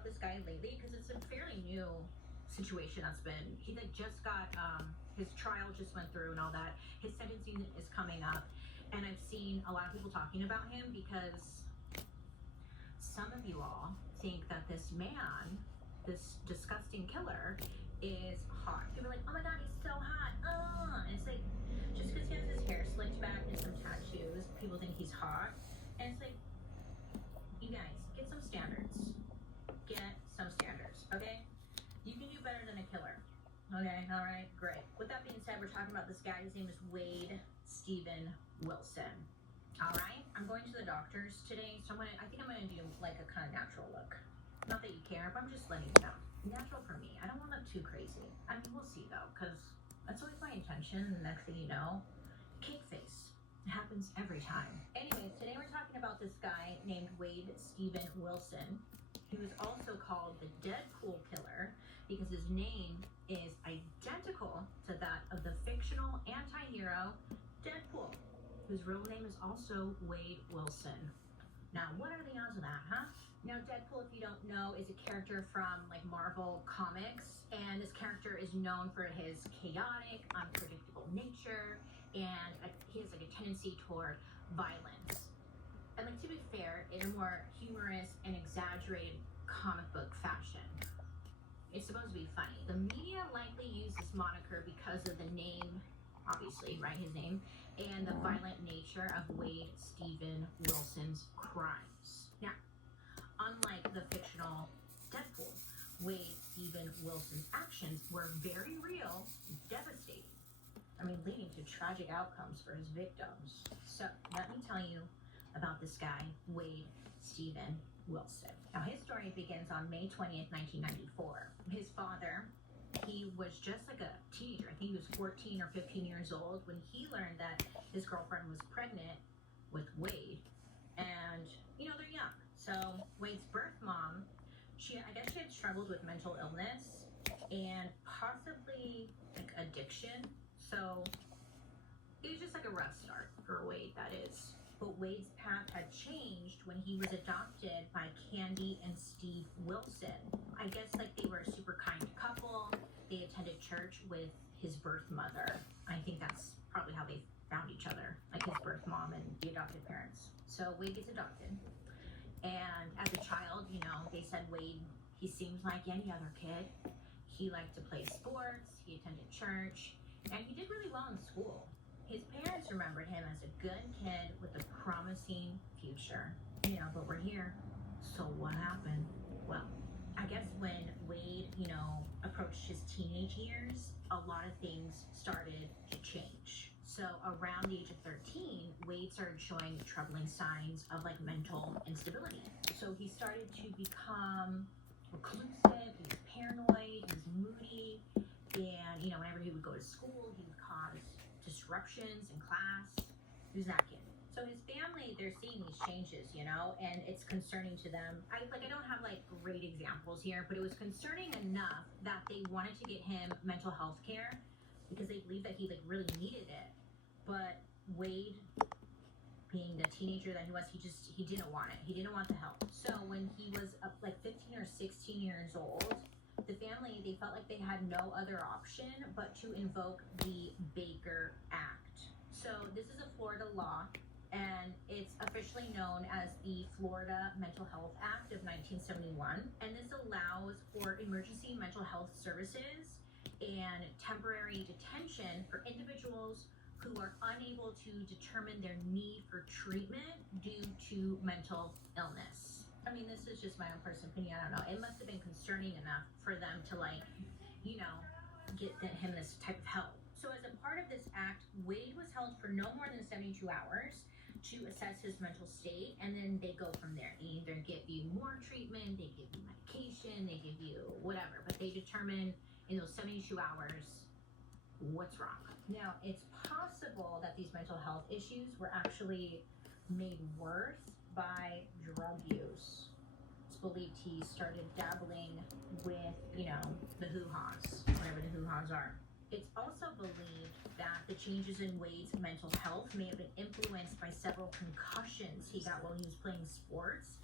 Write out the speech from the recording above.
about this guy lately because it's a fairly new situation that's been, he like just got, his trial just went through and all that. His sentencing is coming up, and I've seen a lot of people talking about him because some of you all think that this man, this disgusting killer, is hot. People are like, oh my god, he's so hot. And it's like, just because he has his hair slicked back and some tattoos, people think he's hot. And it's like, you guys, get some standards. Get some standards, okay? You can do better than a killer. Okay, all right, great. With that being said, we're talking about this guy. His name is Wade Steven Wilson. All right, I'm going to the doctors today, so I think I'm gonna do like a kind of natural look. Not that you care, but I'm just letting you know. Natural for me. I don't want to look too crazy. I mean, we'll see though, because that's always my intention. The next thing you know, cake face. It happens every time. Anyways, today we're talking about this guy named Wade Steven Wilson. He was also called the Deadpool killer because his name is identical to that of the fictional anti-hero Deadpool, whose real name is also Wade Wilson. Now, what are the odds of that, huh? Now, Deadpool, if you don't know, is a character from like Marvel Comics, and this character is known for his chaotic, unpredictable nature, and he has like a tendency toward violence. And like, to be fair, in a more humorous and exaggerated comic book fashion. It's supposed to be funny. The media likely used this moniker because of the name, obviously, right, his name, and the violent nature of Wade Steven Wilson's crimes. Now, unlike the fictional Deadpool, Wade Steven Wilson's actions were very real, devastating. I mean, leading to tragic outcomes for his victims. So, let me tell you about this guy, Wade Steven Wilson. Now, his story begins on May 20th, 1994. His father, he was just like a teenager. I think he was 14 or 15 years old when he learned that his girlfriend was pregnant with Wade. And, you know, they're young. So Wade's birth mom, I guess she had struggled with mental illness and possibly like addiction. So it was just like a rough start for Wade, that is. But Wade's path had changed when he was adopted by Candy and Steve Wilson. I guess like they were a super kind couple. They attended church with his birth mother. I think that's probably how they found each other, like his birth mom and the adopted parents. So Wade gets adopted. And as a child, you know, they said Wade, he seems like any other kid. He liked to play sports, he attended church, and he did really well in school. His parents remembered him as a good kid with a promising future. You know, but we're here. So what happened? Well, I guess when Wade, you know, approached his teenage years, a lot of things started to change. So around the age of 13, Wade started showing troubling signs of like mental instability. So he started to become reclusive, he was paranoid, he was moody, and, you know, whenever he would go to school, he would cause disruptions in class. Who's that kid? So his family, they're seeing these changes, you know, and it's concerning to them. I don't have like great examples here, but it was concerning enough that they wanted to get him mental health care because they believed that he like really needed it. But Wade, being the teenager that he was, he didn't want it. He didn't want the help. So when he was like 15 or 16 years old, the family, they felt like they had no other option but to invoke the Baker Act. So this is a Florida law, and it's officially known as the Florida Mental Health Act of 1971. And this allows for emergency mental health services and temporary detention for individuals who are unable to determine their need for treatment due to mental illness. I mean, this is just my own personal opinion. I don't know. It must have been concerning enough for them to, like, you know, get him this type of help. So as a part of this act, Wade was held for no more than 72 hours to assess his mental state, and then they go from there. They either give you more treatment, they give you medication, they give you whatever, but they determine in those 72 hours what's wrong. Now, it's possible that these mental health issues were actually made worse by drug use. It's believed he started dabbling with, you know, the hoo-haws, whatever the hoo-haws are. It's also believed that the changes in Wade's mental health may have been influenced by several concussions he got while he was playing sports